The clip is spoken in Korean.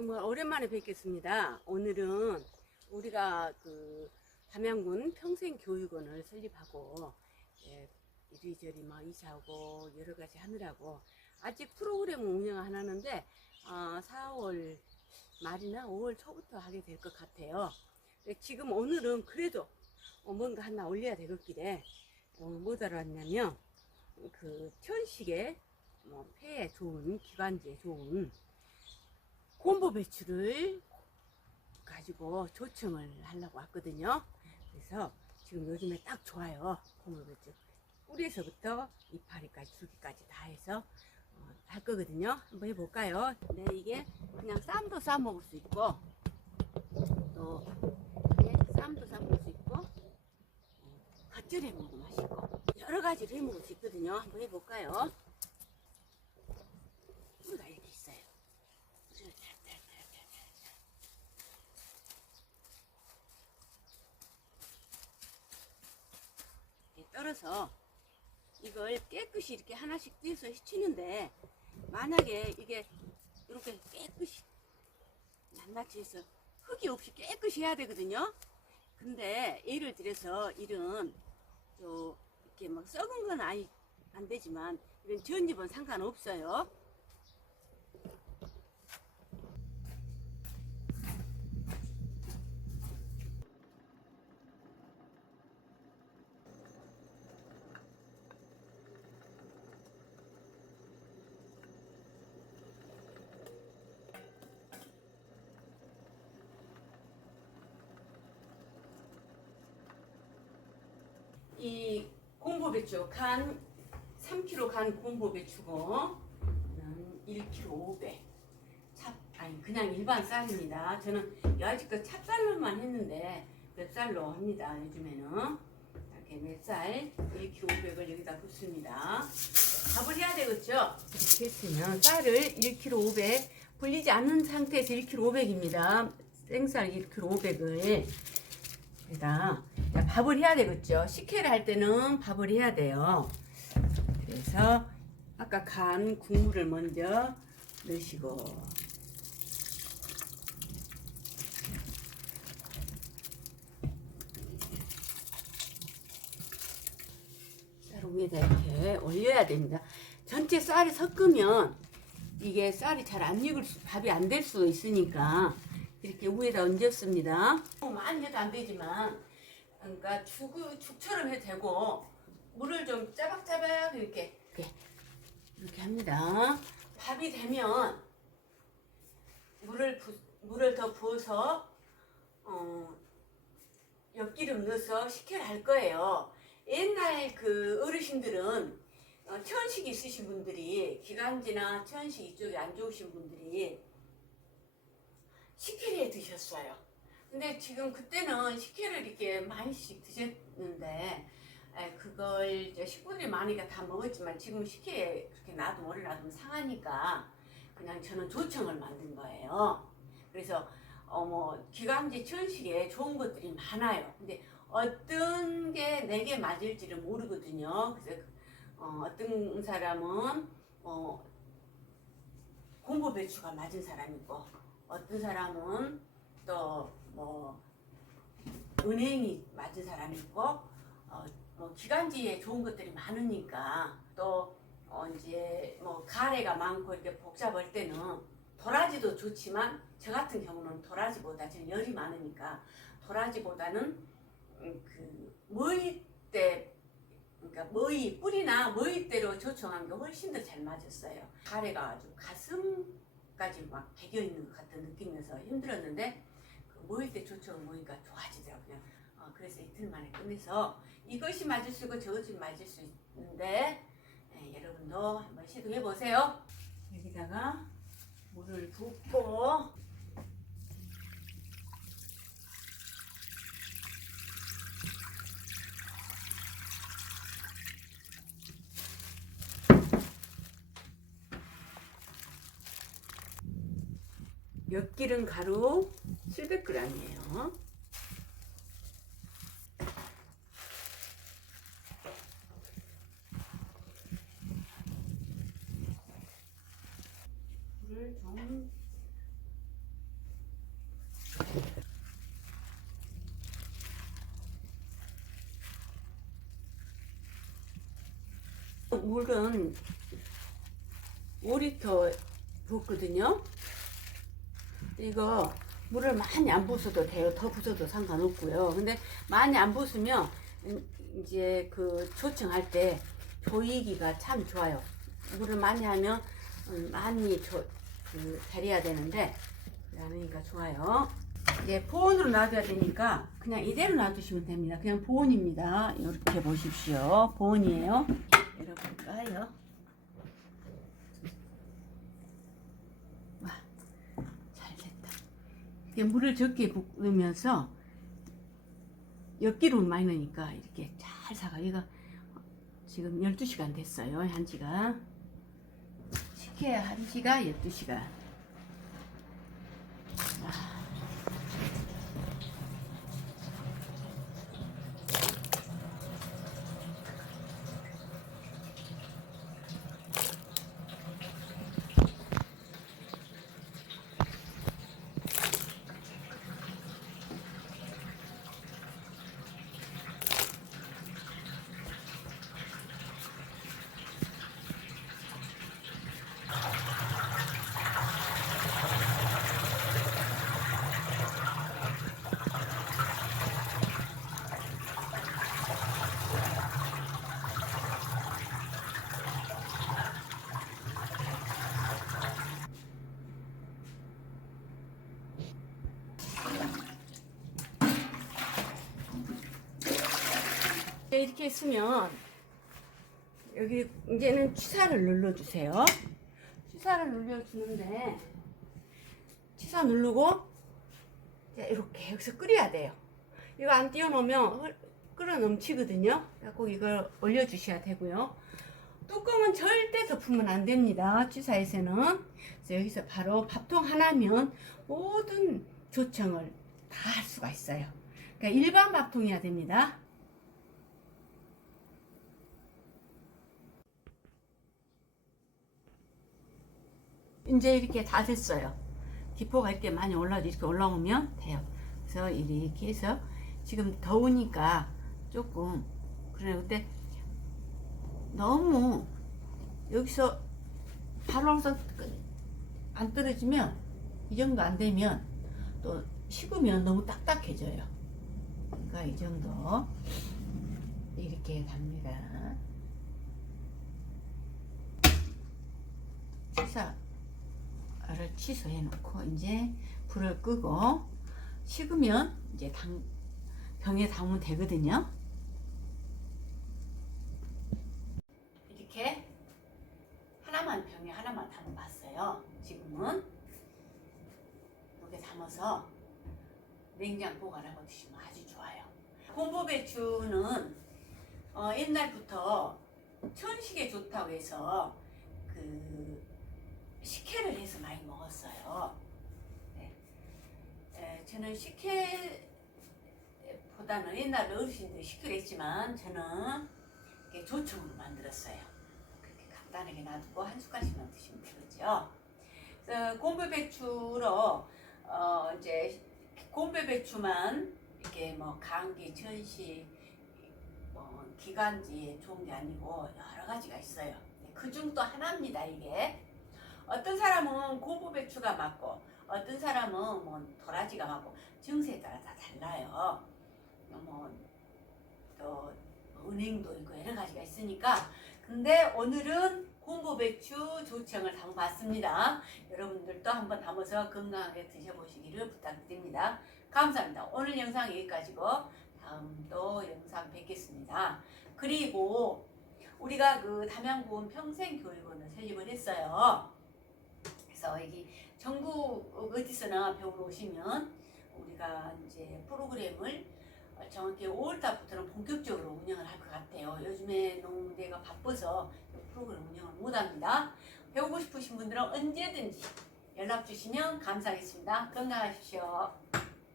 정말 오랜만에 뵙겠습니다. 오늘은 우리가 그 담양군 평생교육원을 설립하고 이리저리 막 이사하고 여러 가지 하느라고 아직 프로그램을 운영하는데 4월 말이나 5월 초부터 하게 될 것 같아요. 지금 오늘은 그래도 뭔가 하나 올려야 되겠길래 뭐 달았냐면 그 천식에 폐에 좋은 기관지에 좋은 곰보 배추를 가지고 조청을 하려고 왔거든요. 그래서 지금 요즘에 딱 좋아요. 곰보 배추 뿌리에서부터 이파리까지 줄기까지 다 해서 할 거거든요. 한번 해볼까요? 네, 이게 그냥 쌈도 싸 먹을 수 있고 또 쌈도 싸 먹을 수 있고 겉절이 해 먹어도 맛있고 여러 가지를 해 먹을 수 있거든요. 한번 해볼까요? 뿌리가 이렇게 있어요. 떨어서 이걸 깨끗이 이렇게 하나씩 떼서 씻히는데 만약에 이게 이렇게 깨끗이 낱낱이 해서 흙이 없이 깨끗이 해야 되거든요. 근데 예를 들어서 이런 이렇게 막 썩은 건 안 되지만 이런 전입은 상관없어요. 이 곰보배추 간 3kg 간 곰보배추고 1kg 500 아니 그냥 일반 쌀입니다. 저는 여지껏 찹쌀로만 했는데 맵쌀로 합니다. 요즘에는 이렇게 맵쌀 1kg 500을 여기다 붓습니다. 밥을 해야 되겠죠? 이렇게 했으면 쌀을 1kg 500 불리지 않는 상태에서 1kg 500입니다. 생쌀 1kg 500을 여기다 밥을 해야 되겠죠. 식혜를 할 때는 밥을 해야 돼요. 그래서 아까 간 국물을 먼저 넣으시고 쌀 위에다 이렇게 올려야 됩니다. 전체 쌀이 섞으면 이게 쌀이 잘 안 익을 밥이 안 될 수도 있으니까 이렇게 위에다 얹었습니다. 많이 해도 안 되지만 그러니까 죽처럼 해도 되고 물을 좀 짜박짜박 이렇게 합니다. 밥이 되면 물을 더 부어서 엿기름 넣어서 식혀를 할 거예요. 옛날 그 어르신들은 천식 있으신 분들이 기관지나 천식 이쪽이 안 좋으신 분들이 식혜를 해 드셨어요. 근데 지금 그때는 식혜를 이렇게 많이씩 드셨는데 그걸 이제 식구들이 많으니까 다 먹었지만 지금 식혜 그렇게 놔두면 오래 놔두면 상하니까 그냥 저는 조청을 만든 거예요. 그래서 기관지 천식에 좋은 것들이 많아요. 근데 어떤 게 내게 맞을지를 모르거든요. 그래서 어떤 사람은 곰보 배추가 맞은 사람이 있고 어떤 사람은 또 은행이 맞은 사람이 있고 기관지에 좋은 것들이 많으니까 또 이제 가래가 많고 이렇게 복잡할 때는 도라지도 좋지만 저 같은 경우는 도라지보다 저는 열이 많으니까 도라지보다는 그 머위대 그러니까 뿌리나 머위대로 조청한 게 훨씬 더 잘 맞았어요. 가래가 아주 가슴까지 막 배겨 있는 것 같은 느낌이어서 힘들었는데 그 머위대 조청을 보니까 좋아지더라고요. 그래서 이틀 만에 끝내서 이것이 맞을 수 있고 저것이 맞을 수 있는데 여러분도 한번 시도해 보세요. 여기다가 물을 붓고 엿기름 가루 700g이에요. 물을 좀 물은 5리터 붓거든요. 이거 물을 많이 안 부어도 돼요. 더 부어도 상관없고요. 근데 많이 안 부으면 이제 그 조청할 때 조이기가 참 좋아요. 물을 많이 하면 많이 데려야 되는데 그러니까 좋아요. 이제 보온으로 놔둬야 되니까 그냥 이대로 놔두시면 됩니다. 그냥 보온입니다. 이렇게 보십시오. 보온이에요. 열어볼까요? 와, 잘 됐다. 이렇게 물을 적게 붓으면서 엿기름 많이 넣으니까 이렇게 잘 사가. 이거 지금 12시간 됐어요. 한지가. 식혀야 한지가 12시간. 이렇게 있으면 여기 이제는 취사를 눌러주세요. 취사를 눌러주는데 취사 누르고 이렇게 여기서 끓여야 돼요. 이거 안 띄워놓으면 끓어 넘치거든요. 그래서 이걸 올려주셔야 되고요. 뚜껑은 절대 덮으면 안 됩니다. 취사에서는. 그래서 여기서 바로 밥통 하나면 모든 조청을 다 할 수가 있어요. 그러니까 일반 밥통이어야 됩니다. 이제 이렇게 다 됐어요. 기포가 이렇게 많이 이렇게 올라오면 돼요. 그래서 이렇게 해서 지금 더우니까 조금 그래요. 근데 너무 여기서 바로 안 떨어지면 이 정도 안 되면 또 식으면 너무 딱딱해져요. 그러니까 이 정도 이렇게 갑니다. 취사를 취소해 놓고 이제 불을 끄고 식으면 이제 병에 담으면 되거든요. 이렇게 병에 하나만 담아봤어요. 지금은 이렇게 담아서 냉장 보관하고 드시면 아주 좋아요. 곰보배추는 옛날부터 천식에 좋다고 해서 식혜를 해서 많이 먹었어요. 네. 저는 식혜보다는 옛날 어르신들이 식혜를 했지만 저는 이렇게 조청으로 만들었어요. 그렇게 간단하게 놔두고 한 숟갈씩만 드시면 되겠죠. 그래서 곰보배추로 이제 곰보배추만 이렇게 뭐 감기, 천식, 뭐 기관지에 좋은 게 아니고 여러 가지가 있어요. 그 중 또 하나입니다. 이게 어떤 사람은 곰보배추가 맞고 어떤 사람은 뭐 도라지가 맞고 증세에 따라 다 달라요. 뭐 또 은행도 있고 여러 가지가 있으니까. 근데 오늘은 곰보배추 조청을 담아봤습니다. 여러분들도 한번 담아서 건강하게 드셔보시기를 부탁드립니다. 감사합니다. 오늘 영상 여기까지고 다음도 영상 뵙겠습니다. 그리고 우리가 담양군 평생교육원을 설립을 했어요. 그래서 여기 전국 어디서나 배우러 오시면 우리가 이제 프로그램을 정확히 5월달부터는 본격적으로 운영을 할 것 같아요. 요즘에 너무 내가 바빠서 프로그램 운영을 못합니다. 배우고 싶으신 분들은 언제든지 연락 주시면 감사하겠습니다. 건강하십시오.